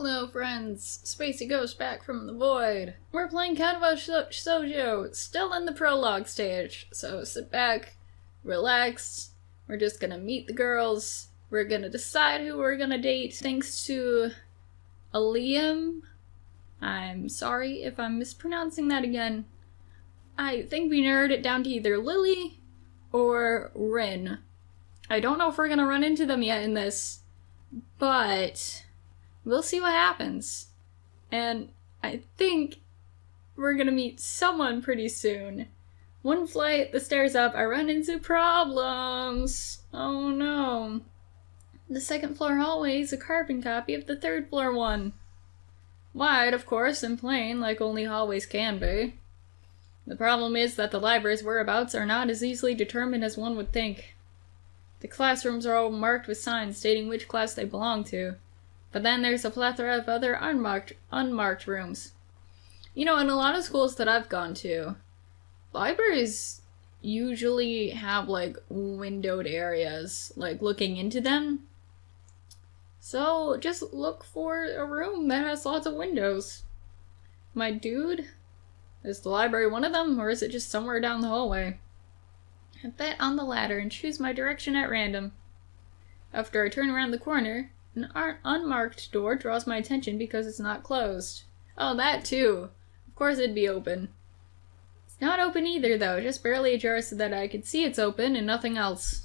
Hello friends, Spacey Ghost back from the void. We're playing Katawa Shoujo, still in the prologue stage, so sit back, relax, we're just gonna meet the girls, we're gonna decide who we're gonna date thanks to a Liam. I'm sorry if I'm mispronouncing that again. I think we narrowed it down to either Lilly or Rin. I don't know if we're gonna run into them yet in this, but we'll see what happens. And I think we're gonna meet someone pretty soon. One flight, the stairs up, I run into problems. Oh no. The second floor hallway is a carbon copy of the third floor one. Wide, of course, and plain, like only hallways can be. The problem is that the library's whereabouts are not as easily determined as one would think. The classrooms are all marked with signs stating which class they belong to. But then there's a plethora of other unmarked rooms. You know, in a lot of schools that I've gone to, libraries usually have, like, windowed areas, like, looking into them. So, just look for a room that has lots of windows. My dude, is the library one of them, or is it just somewhere down the hallway? I bet on the ladder and choose my direction at random. After I turn around the corner, an unmarked door draws my attention because it's not closed. Oh, that too. Of course it'd be open. It's not open either, though, just barely ajar so that I could see it's open and nothing else.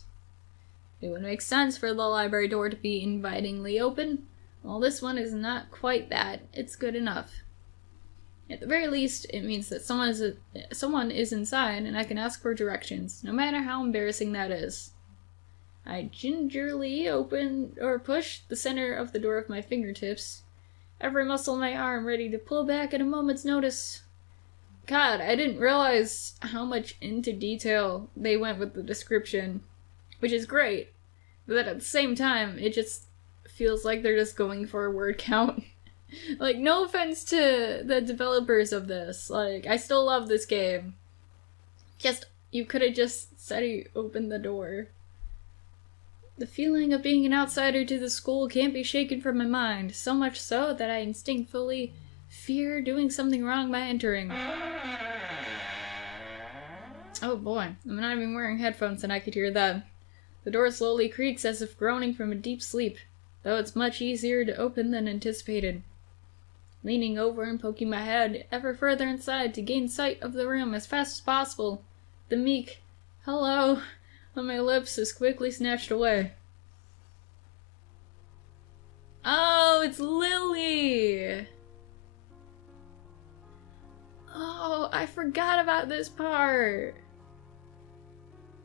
It would make sense for the library door to be invitingly open. Well, this one is not quite that. It's good enough. At the very least, it means that someone is inside and I can ask for directions, no matter how embarrassing that is. I gingerly open or push the center of the door with my fingertips, every muscle in my arm ready to pull back at a moment's notice. God, I didn't realize how much into detail they went with the description, which is great, but at the same time, it just feels like they're just going for a word count. Like, no offense to the developers of this, like, I still love this game. Just, you could have just said you opened the door. The feeling of being an outsider to the school can't be shaken from my mind, so much so that I instinctively fear doing something wrong by entering. Oh boy, I'm not even wearing headphones and I could hear that. The door slowly creaks as if groaning from a deep sleep, though it's much easier to open than anticipated. Leaning over and poking my head ever further inside to gain sight of the room as fast as possible, the meek "hello" on my lips is quickly snatched away. Oh, it's Lilly! Oh, I forgot about this part!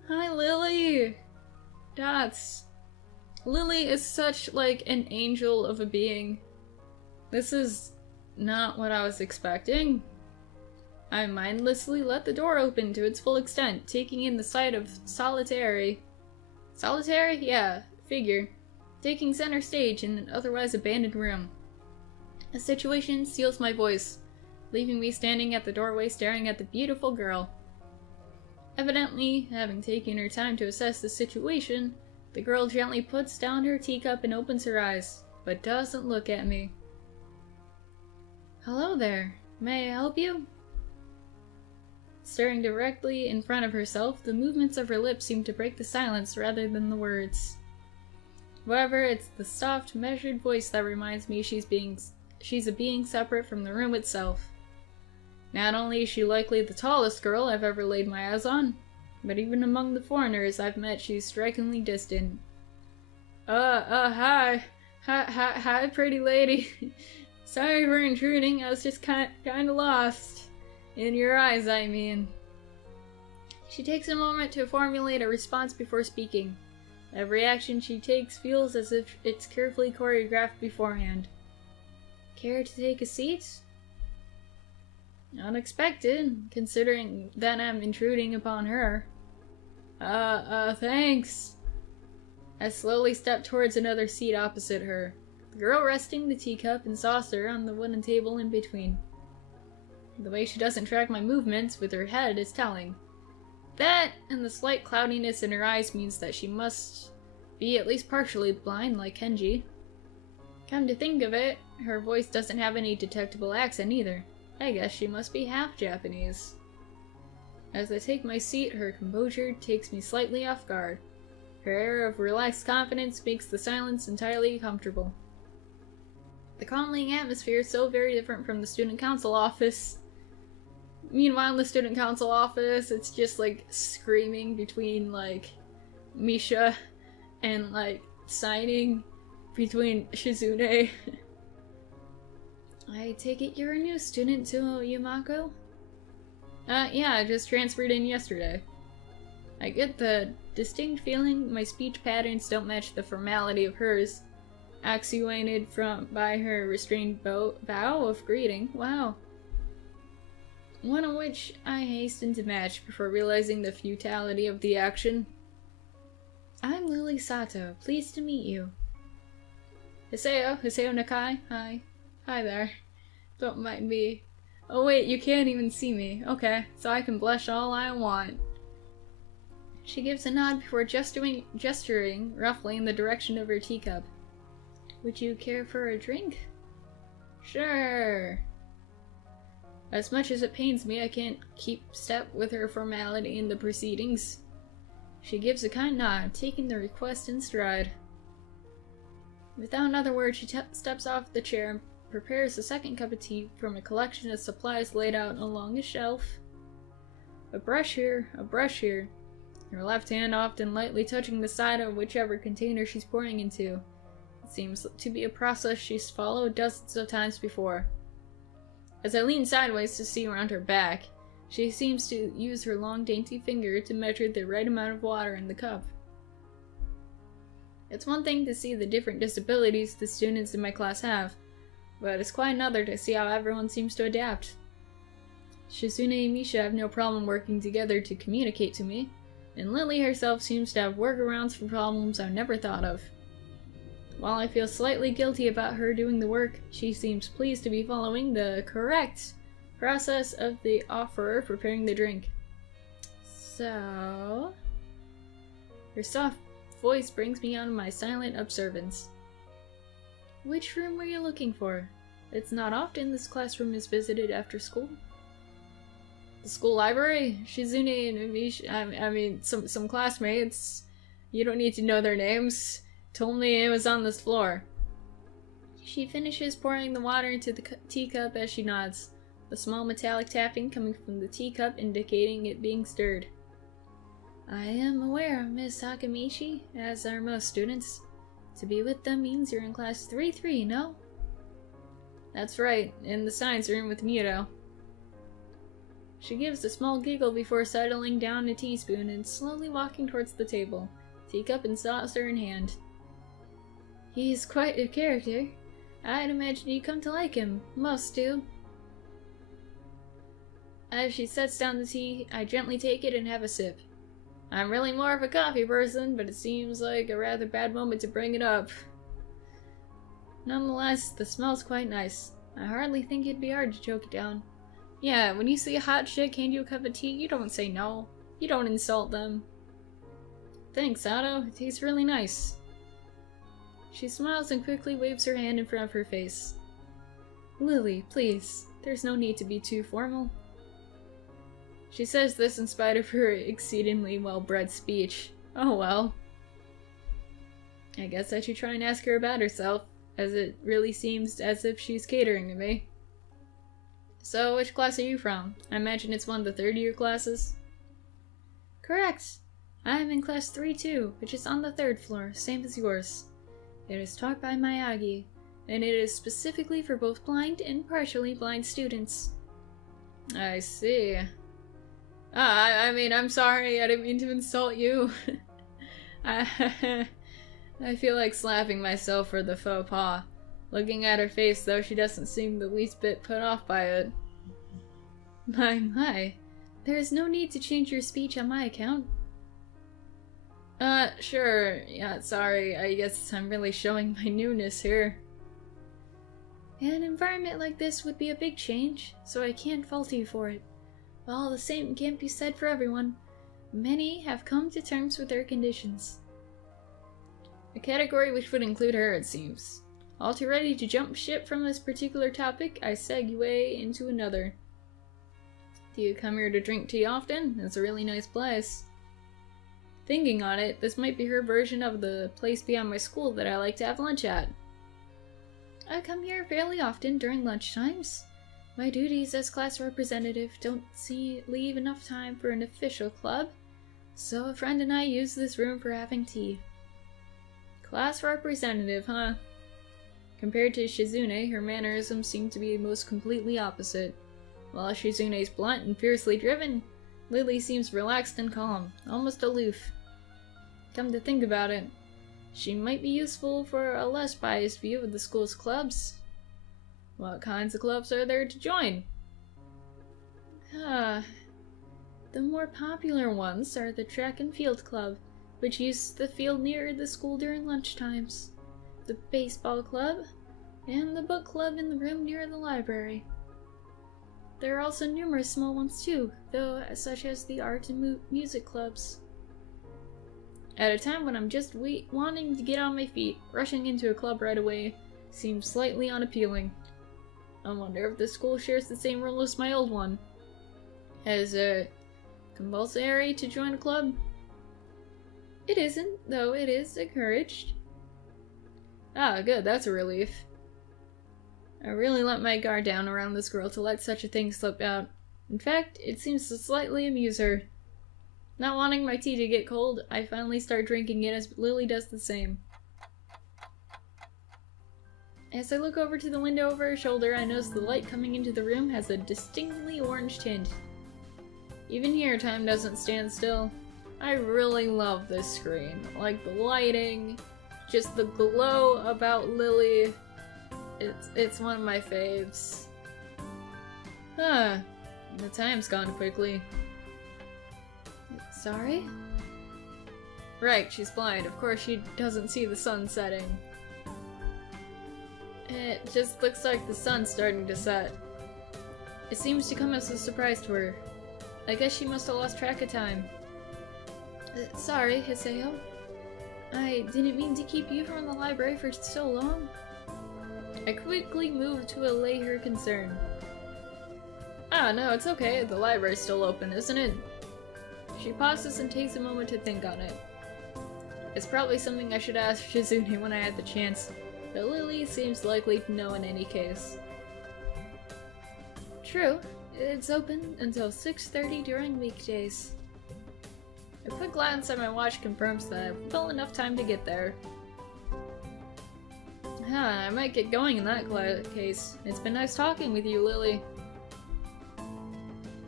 Hi, Lilly! Dots. Lilly is such, like, an angel of a being. This is not what I was expecting. I mindlessly let the door open to its full extent, taking in the sight of solitary, yeah, figure, taking center stage in an otherwise abandoned room. A situation seals my voice, leaving me standing at the doorway staring at the beautiful girl. Evidently, having taken her time to assess the situation, the girl gently puts down her teacup and opens her eyes, but doesn't look at me. Hello there. May I help you? Staring directly in front of herself, the movements of her lips seem to break the silence rather than the words. However, it's the soft, measured voice that reminds me she's a being separate from the room itself. Not only is she likely the tallest girl I've ever laid my eyes on, but even among the foreigners I've met, she's strikingly distant. Hi. Hi, pretty lady. Sorry for intruding, I was just kinda lost. In your eyes, I mean. She takes a moment to formulate a response before speaking. Every action she takes feels as if it's carefully choreographed beforehand. Care to take a seat? Unexpected, considering that I'm intruding upon her. Thanks. I slowly step towards another seat opposite her, the girl resting the teacup and saucer on the wooden table in between. The way she doesn't track my movements with her head is telling. That, and the slight cloudiness in her eyes, means that she must be at least partially blind like Kenji. Come to think of it, her voice doesn't have any detectable accent either. I guess she must be half Japanese. As I take my seat, her composure takes me slightly off guard. Her air of relaxed confidence makes the silence entirely comfortable. The calming atmosphere is so very different from the student council office. Meanwhile, in the student council office, it's just like screaming between like Misha and like signing between Shizune. I take it you're a new student to Yamako? Yeah, I just transferred in yesterday. I get the distinct feeling my speech patterns don't match the formality of hers, actuated by her restrained bow of greeting. Wow. One of which I hasten to match before realizing the futility of the action. I'm Lily Sato. Pleased to meet you. Hiseo Nakai. Hi. Hi there. Don't mind me. Oh wait, you can't even see me. Okay, so I can blush all I want. She gives a nod before gesturing roughly in the direction of her teacup. Would you care for a drink? Sure. As much as it pains me, I can't keep step with her formality in the proceedings. She gives a kind nod, taking the request in stride. Without another word, she steps off the chair and prepares a second cup of tea from a collection of supplies laid out along a shelf. A brush here, her left hand often lightly touching the side of whichever container she's pouring into. It seems to be a process she's followed dozens of times before. As I lean sideways to see around her back, she seems to use her long dainty finger to measure the right amount of water in the cup. It's one thing to see the different disabilities the students in my class have, but it's quite another to see how everyone seems to adapt. Shizune and Misha have no problem working together to communicate to me, and Lily herself seems to have workarounds for problems I've never thought of. While I feel slightly guilty about her doing the work, she seems pleased to be following the correct process of the offerer preparing the drink. So... Her soft voice brings me out of my silent observance. Which room were you looking for? It's not often this classroom is visited after school. The school library? Shizune and Misha, I mean, some classmates. You don't need to know their names. Told me it was on this floor. She finishes pouring the water into the teacup as she nods, the small metallic tapping coming from the teacup indicating it being stirred. I am aware of Miss Takamichi, as are most students. To be with them means you're in class 3-3, no? That's right, in the science room with Muto. She gives a small giggle before settling down a teaspoon and slowly walking towards the table, teacup and saucer in hand. He's quite a character. I'd imagine you come to like him. Most do. As she sets down the tea, I gently take it and have a sip. I'm really more of a coffee person, but it seems like a rather bad moment to bring it up. Nonetheless, the smell's quite nice. I hardly think it'd be hard to choke it down. Yeah, when you see a hot chick hand you a cup of tea, you don't say no. You don't insult them. Thanks, Sato. It tastes really nice. She smiles and quickly waves her hand in front of her face. Lily, please. There's no need to be too formal. She says this in spite of her exceedingly well-bred speech. Oh well. I guess I should try and ask her about herself, as it really seems as if she's catering to me. So, which class are you from? I imagine it's one of the third-year classes? Correct. I am in class 3-2, which is on the third floor, same as yours. It is taught by Miyagi, and it is specifically for both blind and partially blind students. I see. I mean, I'm sorry, I didn't mean to insult you. I feel like slapping myself for the faux pas. Looking at her face, though, she doesn't seem the least bit put off by it. My. There is no need to change your speech on my account. Sure. Yeah, sorry. I guess I'm really showing my newness here. An environment like this would be a big change, so I can't fault you for it. While the same can't be said for everyone, many have come to terms with their conditions. A category which would include her, it seems. All too ready to jump ship from this particular topic, I segue into another. Do you come here to drink tea often? It's a really nice place. Thinking on it, this might be her version of the place beyond my school that I like to have lunch at. I come here fairly often during lunch times. My duties as class representative don't leave enough time for an official club, so a friend and I use this room for having tea. Class representative, huh? Compared to Shizune, her mannerisms seem to be most completely opposite. While Shizune's blunt and fiercely driven, Lilly seems relaxed and calm, almost aloof. Come to think about it, she might be useful for a less biased view of the school's clubs. What kinds of clubs are there to join? The more popular ones are the track and field club, which uses the field near the school during lunch times, the baseball club, and the book club in the room near the library. There are also numerous small ones too, though, such as the art and music clubs. At a time when I'm just wanting to get on my feet, rushing into a club right away seems slightly unappealing. I wonder if the school shares the same rule as my old one. Is it compulsory to join a club? It isn't, though it is encouraged. Ah, good, that's a relief. I really let my guard down around this girl to let such a thing slip out. In fact, it seems to slightly amuse her. Not wanting my tea to get cold, I finally start drinking it as Lilly does the same. As I look over to the window over her shoulder, I notice the light coming into the room has a distinctly orange tint. Even here, time doesn't stand still. I really love this screen. Like the lighting, just the glow about Lilly. It's one of my faves. The time's gone quickly. Sorry? Right, she's blind. Of course she doesn't see the sun setting. It just looks like the sun's starting to set. It seems to come as a surprise to her. I guess she must have lost track of time. Sorry, Hiseo. I didn't mean to keep you from the library for so long. I quickly moved to allay her concern. Ah, no, it's okay. The library's still open, isn't it? She pauses and takes a moment to think on it. It's probably something I should ask Shizune when I had the chance, but Lilly seems likely to know in any case. True, it's open until 6:30 during weekdays. A quick glance at my watch confirms that I've well enough time to get there. I might get going in that case. It's been nice talking with you, Lilly.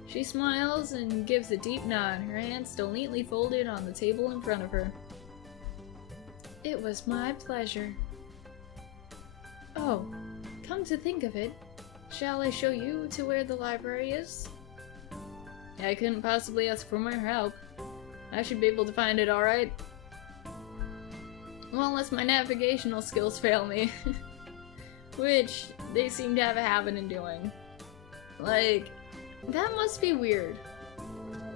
She smiles and gives a deep nod, her hands still neatly folded on the table in front of her. It was my pleasure. Oh, come to think of it, shall I show you to where the library is? I couldn't possibly ask for more help. I should be able to find it alright. Well, unless my navigational skills fail me. Which they seem to have a habit in doing. Like, that must be weird.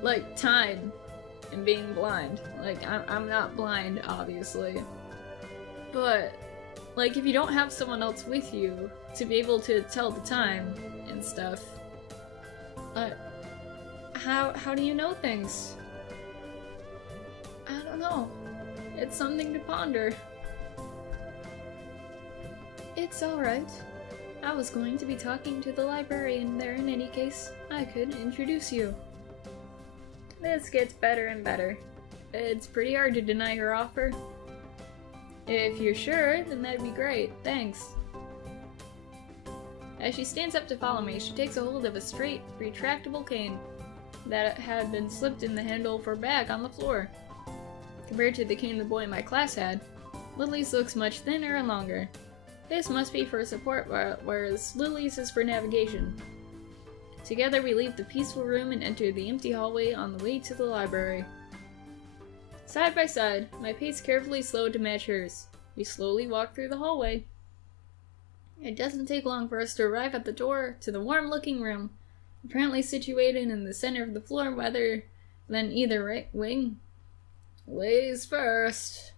Like, time and being blind. Like, I'm not blind, obviously. But, like, if you don't have someone else with you to be able to tell the time and stuff, how do you know things? I don't know. It's something to ponder. It's alright. I was going to be talking to the librarian there in any case. I could introduce you. This gets better and better. It's pretty hard to deny her offer. If you're sure, then that'd be great. Thanks. As she stands up to follow me, she takes a hold of a straight, retractable cane that had been slipped in the handle of her bag on the floor. Compared to the cane the boy in my class had, Lilly's looks much thinner and longer. This must be for support, whereas Lilly's is for navigation. Together we leave the peaceful room and enter the empty hallway on the way to the library. Side by side, my pace carefully slowed to match hers. We slowly walk through the hallway. It doesn't take long for us to arrive at the door to the warm-looking room, apparently situated in the center of the floor rather than either right wing. Ladies first.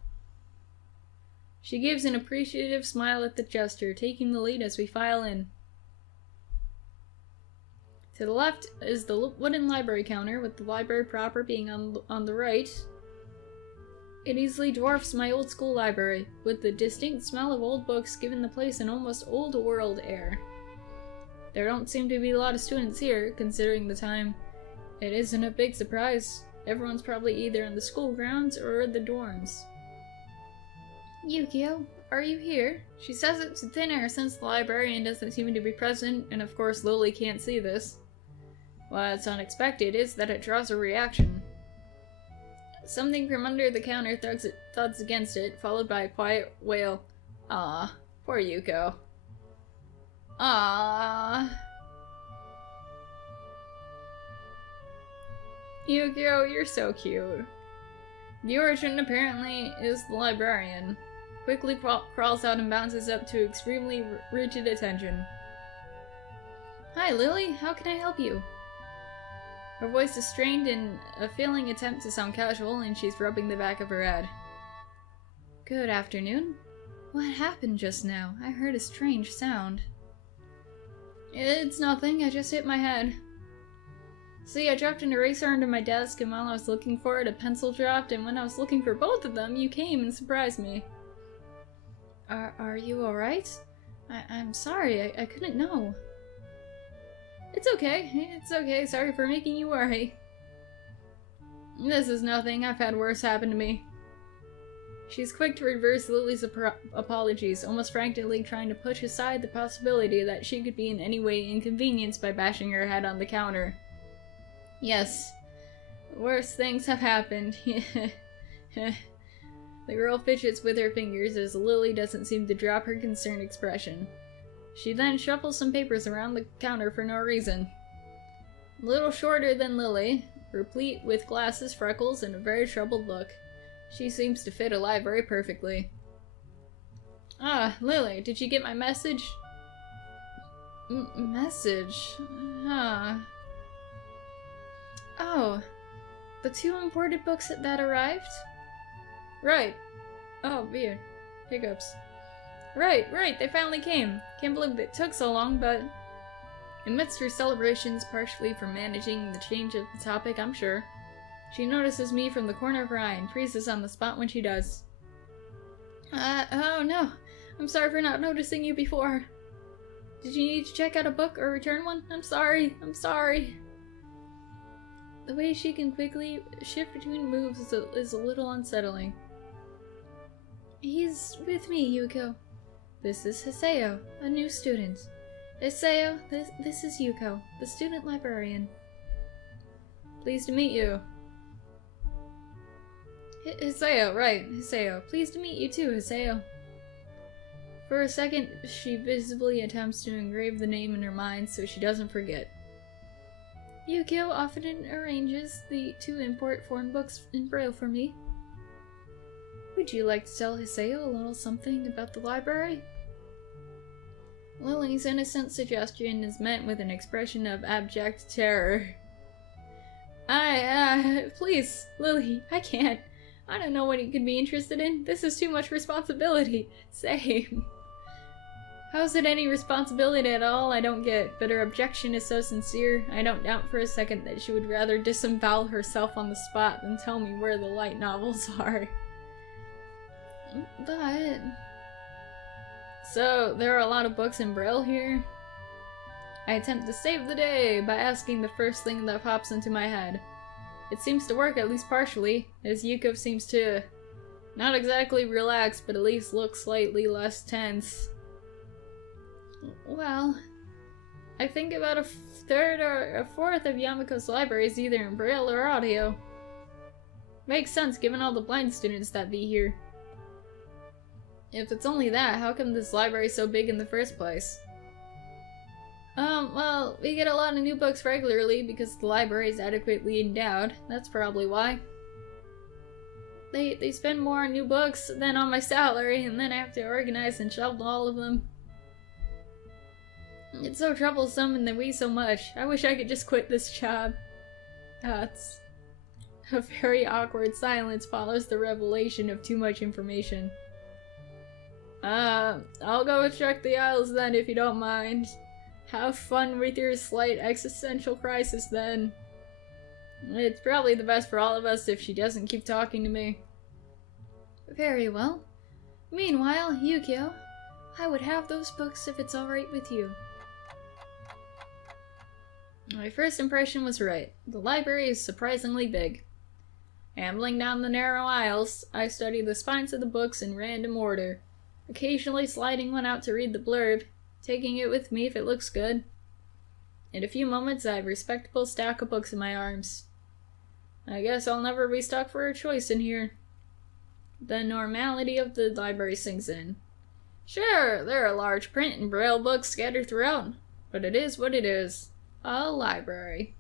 She gives an appreciative smile at the gesture, taking the lead as we file in. To the left is the wooden library counter, with the library proper being on the right. It easily dwarfs my old school library, with the distinct smell of old books giving the place an almost old-world air. There don't seem to be a lot of students here, considering the time. It isn't a big surprise. Everyone's probably either in the school grounds or the dorms. Yukio, are you here? She says it to thin air since the librarian doesn't seem to be present, and of course Lily can't see this. What's unexpected is that it draws a reaction. Something from under the counter thuds against it, followed by a quiet wail. Ah, poor Yuko. Ah. Yukio, you're so cute. The origin apparently is the librarian. Quickly crawls out and bounces up to extremely rigid attention. Hi, Lily. How can I help you? Her voice is strained in a failing attempt to sound casual, and she's rubbing the back of her head. Good afternoon. What happened just now? I heard a strange sound. It's nothing. I just hit my head. See, I dropped an eraser under my desk, and while I was looking for it, a pencil dropped, and when I was looking for both of them, you came and surprised me. Are you alright? I'm sorry. I couldn't know. It's okay. It's okay. Sorry for making you worry. This is nothing. I've had worse happen to me. She's quick to reverse Lily's apologies, almost frantically trying to push aside the possibility that she could be in any way inconvenienced by bashing her head on the counter. Yes, worse things have happened. The girl fidgets with her fingers as Lily doesn't seem to drop her concerned expression. She then shuffles some papers around the counter for no reason. A little shorter than Lily, replete with glasses, freckles, and a very troubled look. She seems to fit a library perfectly. Ah, Lily, did you get my message? Message? Huh. Oh, the 2 imported books that arrived? Right. Oh, weird. Hiccups. Right, they finally came. Can't believe it took so long, but... Amidst her celebrations, partially from managing the change of the topic, I'm sure, she notices me from the corner of her eye and freezes on the spot when she does. Oh no. I'm sorry for not noticing you before. Did you need to check out a book or return one? I'm sorry. The way she can quickly shift between moves is a little unsettling. He's with me, Yuko. This is Hiseo, a new student. Hiseo, this is Yuko, the student librarian. Pleased to meet you. Hiseo, right, Hiseo. Pleased to meet you too, Hiseo. For a second, she visibly attempts to engrave the name in her mind so she doesn't forget. Yukio often arranges the 2 import foreign books in Braille for me. Would you like to tell Hiseo a little something about the library? Lily's innocent suggestion is met with an expression of abject terror. Please, Lily, I can't. I don't know what you could be interested in. This is too much responsibility. Same. How is it any responsibility at all? I don't get, but her objection is so sincere, I don't doubt for a second that she would rather disembowel herself on the spot than tell me where the light novels are. But... So, there are a lot of books in Braille here? I attempt to save the day by asking the first thing that pops into my head. It seems to work, at least partially, as Yuko seems to not exactly relax, but at least look slightly less tense. Well, I think about a third or a fourth of Yamako's library is either in Braille or audio. Makes sense given all the blind students that be here. If it's only that, how come this library is so big in the first place? Well, we get a lot of new books regularly because the library is adequately endowed. That's probably why. They spend more on new books than on my salary, and then I have to organize and shelve all of them. It's so troublesome and they weigh so much. I wish I could just quit this job. It's... A very awkward silence follows the revelation of too much information. I'll go check the aisles then if you don't mind. Have fun with your slight existential crisis then. It's probably the best for all of us if she doesn't keep talking to me. Very well. Meanwhile, Yukio, I would have those books if it's alright with you. My first impression was right. The library is surprisingly big. Ambling down the narrow aisles, I studied the spines of the books in random order, occasionally sliding one out to read the blurb, taking it with me if it looks good. In a few moments, I have a respectable stack of books in my arms. I guess I'll never be stuck for a choice in here. The normality of the library sinks in. Sure, there are large print and braille books scattered throughout, but it is what it is. A library.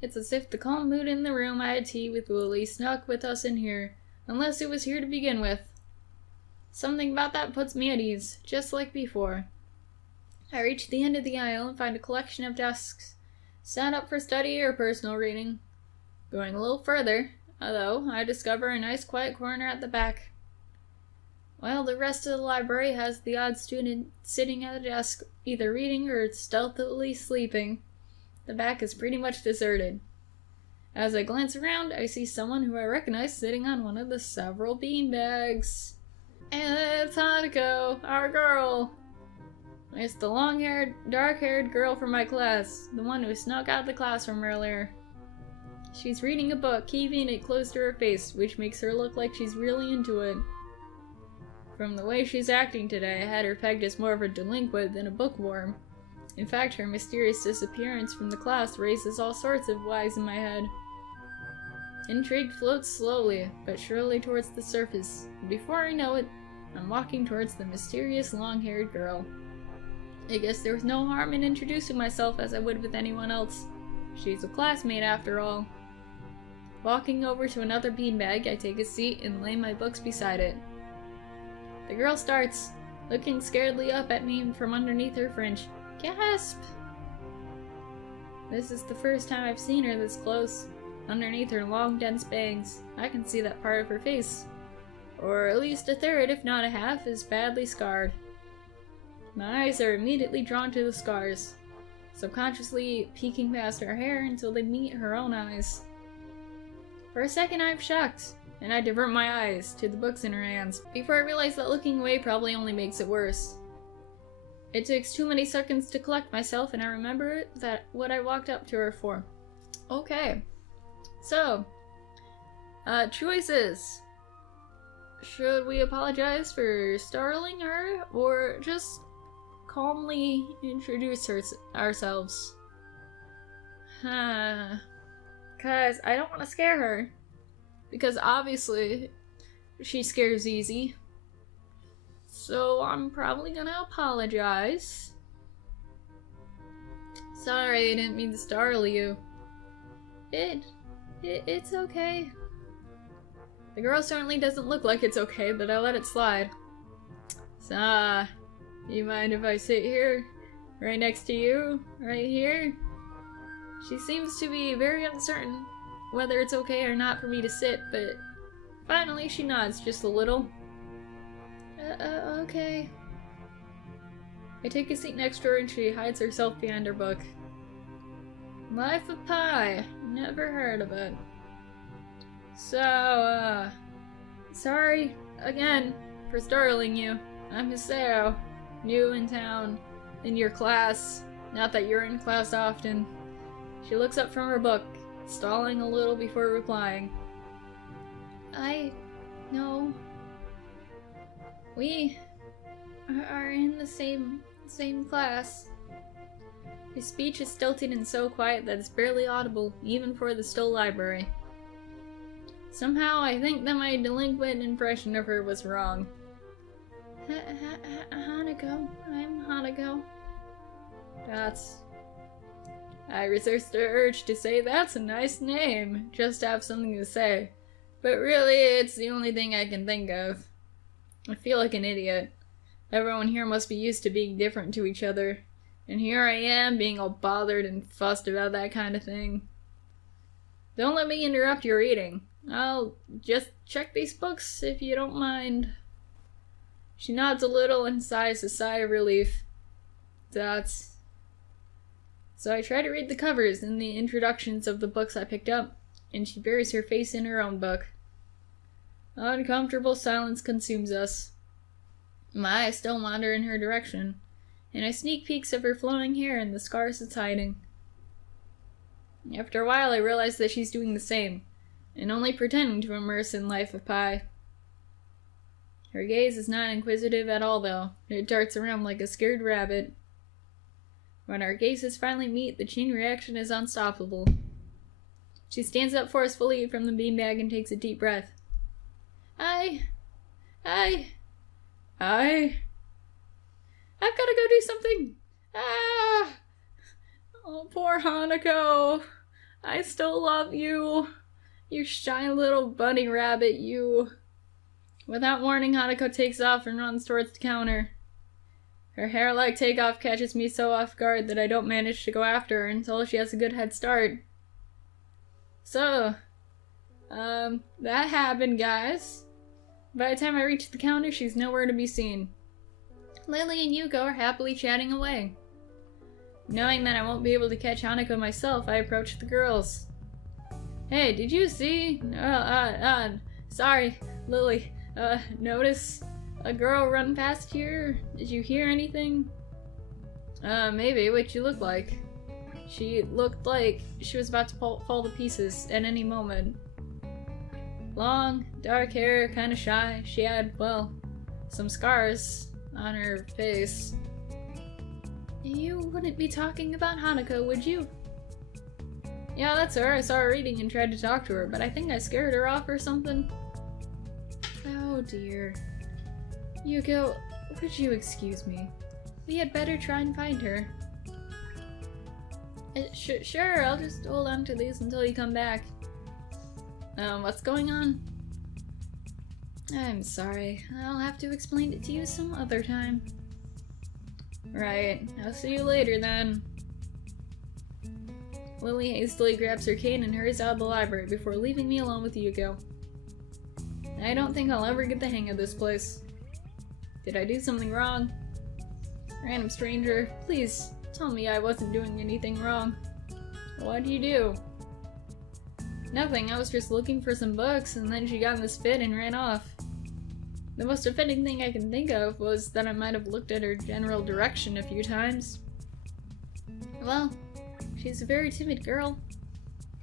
It's as if the calm mood in the room I had tea with Lilly snuck with us in here, unless it was here to begin with. Something about that puts me at ease, just like before. I reach the end of the aisle and find a collection of desks, set up for study or personal reading. Going a little further, though, I discover a nice quiet corner at the back. While the rest of the library has the odd student sitting at a desk, either reading or stealthily sleeping, the back is pretty much deserted. As I glance around, I see someone who I recognize sitting on one of the several beanbags. And it's Hanako, our girl! It's the long-haired, dark-haired girl from my class, the one who snuck out of the classroom earlier. She's reading a book, keeping it close to her face, which makes her look like she's really into it. From the way she's acting today, I had her pegged as more of a delinquent than a bookworm. In fact, her mysterious disappearance from the class raises all sorts of whys in my head. Intrigue floats slowly, but surely towards the surface. Before I know it, I'm walking towards the mysterious long-haired girl. I guess there was no harm in introducing myself as I would with anyone else. She's a classmate after all. Walking over to another beanbag, I take a seat and lay my books beside it. The girl starts, looking scaredly up at me from underneath her fringe. Gasp! This is the first time I've seen her this close. Underneath her long, dense bangs, I can see that part of her face. Or at least a third, if not a half, is badly scarred. My eyes are immediately drawn to the scars, subconsciously peeking past her hair until they meet her own eyes. For a second I'm shocked, and I divert my eyes to the books in her hands, before I realize that looking away probably only makes it worse. It takes too many seconds to collect myself, and I remember that what I walked up to her for. Okay. So, choices. Should we apologize for startling her, or just calmly introduce ourselves? Cause I don't want to scare her. Because obviously, she scares easy. So I'm probably gonna apologize. Sorry, I didn't mean to startle you. It's okay. The girl certainly doesn't look like it's okay, but I let it slide. So, you mind if I sit here? Right next to you? Right here? She seems to be very uncertain whether it's okay or not for me to sit, but finally she nods just a little. Okay. I take a seat next to her and she hides herself behind her book. Life of Pi. Never heard of it. So, sorry again for startling you. I'm Hiseo, new in town, in your class. Not that you're in class often. She looks up from her book, stalling a little before replying. I know. We are in the same class. His speech is stilted and so quiet that it's barely audible, even for the still library. Somehow, I think that my delinquent impression of her was wrong. Hanako. I'm Hanako. I resist the urge to say that's a nice name, just to have something to say. But really, it's the only thing I can think of. I feel like an idiot. Everyone here must be used to being different to each other. And here I am, being all bothered and fussed about that kind of thing. Don't let me interrupt your reading. I'll just check these books if you don't mind. She nods a little and sighs a sigh of relief. So I try to read the covers and the introductions of the books I picked up, and she buries her face in her own book. Uncomfortable silence consumes us. My eyes still wander in her direction, and I sneak peeks of her flowing hair and the scars it's hiding. After a while I realize that she's doing the same, and only pretending to immerse in life of Pi. Her gaze is not inquisitive at all, though. It darts around like a scared rabbit. When our gazes finally meet, the chain reaction is unstoppable. She stands up forcefully from the beanbag and takes a deep breath. I've gotta go do something! Ah! Oh, poor Hanako. I still love you. You shy little bunny rabbit, you. Without warning, Hanako takes off and runs towards the counter. Her hair-like takeoff catches me so off guard that I don't manage to go after her until she has a good head start. So, that happened, guys. By the time I reach the counter, she's nowhere to be seen. Lilly and Yuko are happily chatting away. Knowing that I won't be able to catch Hanako myself, I approach the girls. Hey, did you see? Sorry, Lilly. Notice a girl run past here? Did you hear anything? Maybe. What'd she look like? She looked like she was about to fall to pieces at any moment. Long, dark hair, kinda shy. She had, well, some scars on her face. You wouldn't be talking about Hanako, would you? Yeah, that's her. I saw her reading and tried to talk to her, but I think I scared her off or something. Oh dear. Yuko, would you excuse me? We had better try and find her. Sure, I'll just hold on to these until you come back. What's going on? I'm sorry. I'll have to explain it to you some other time. Right. I'll see you later then. Lilly hastily grabs her cane and hurries out of the library before leaving me alone with Yuko. I don't think I'll ever get the hang of this place. Did I do something wrong? Random stranger, please tell me I wasn't doing anything wrong. What'd you do? Nothing, I was just looking for some books and then she got in this fit and ran off. The most offending thing I can think of was that I might have looked at her general direction a few times. Well, she's a very timid girl.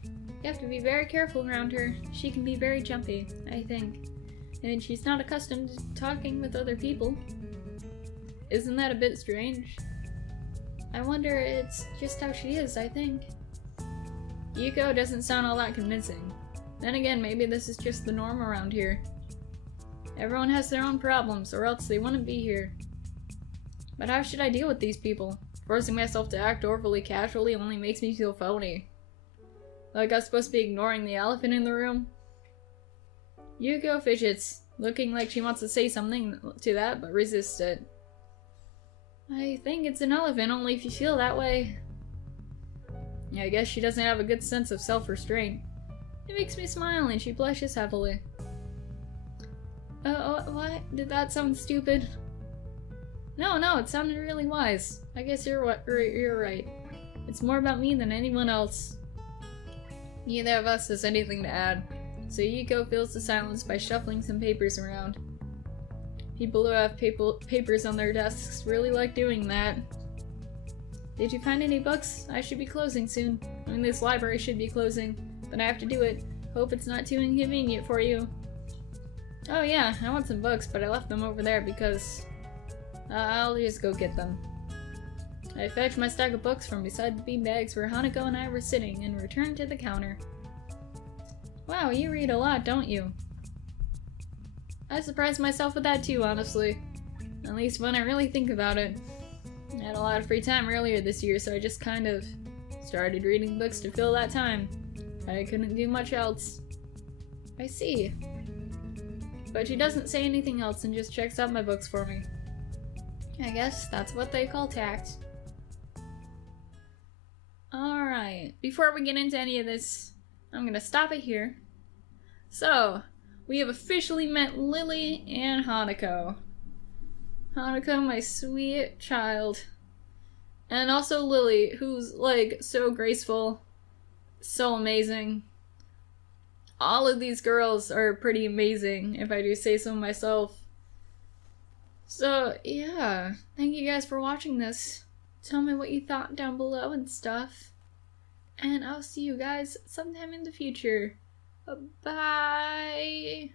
You have to be very careful around her. She can be very jumpy, I think. And she's not accustomed to talking with other people. Isn't that a bit strange? I wonder it's just how she is, I think. Yuko doesn't sound all that convincing. Then again, maybe this is just the norm around here. Everyone has their own problems, or else they wouldn't be here. But how should I deal with these people? Forcing myself to act overly casually only makes me feel phony. Like I'm supposed to be ignoring the elephant in the room? Yuko fidgets, looking like she wants to say something to that, but resists it. I think it's an elephant, only if you feel that way. Yeah, I guess she doesn't have a good sense of self-restraint. It makes me smile and she blushes heavily. What? Did that sound stupid? No, it sounded really wise. I guess you're right. It's more about me than anyone else. Neither of us has anything to add, so Yuko fills the silence by shuffling some papers around. People who have papers on their desks really like doing that. Did you find any books? I should be closing soon. I mean, this library should be closing, but I have to do it. Hope it's not too inconvenient for you. Oh yeah, I want some books, but I left them over there because... I'll just go get them. I fetched my stack of books from beside the beanbags where Hanako and I were sitting and returned to the counter. Wow, you read a lot, don't you? I surprised myself with that too, honestly. At least when I really think about it. I had a lot of free time earlier this year, so I just kind of started reading books to fill that time. I couldn't do much else. I see. But she doesn't say anything else and just checks out my books for me. I guess that's what they call tact. Alright, before we get into any of this, I'm gonna stop it here. So, we have officially met Lilly and Hanako. Hanako, my sweet child. And also Lilly, who's, like, so graceful, so amazing. All of these girls are pretty amazing, if I do say so myself. So, yeah. Thank you guys for watching this. Tell me what you thought down below and stuff. And I'll see you guys sometime in the future. Bye!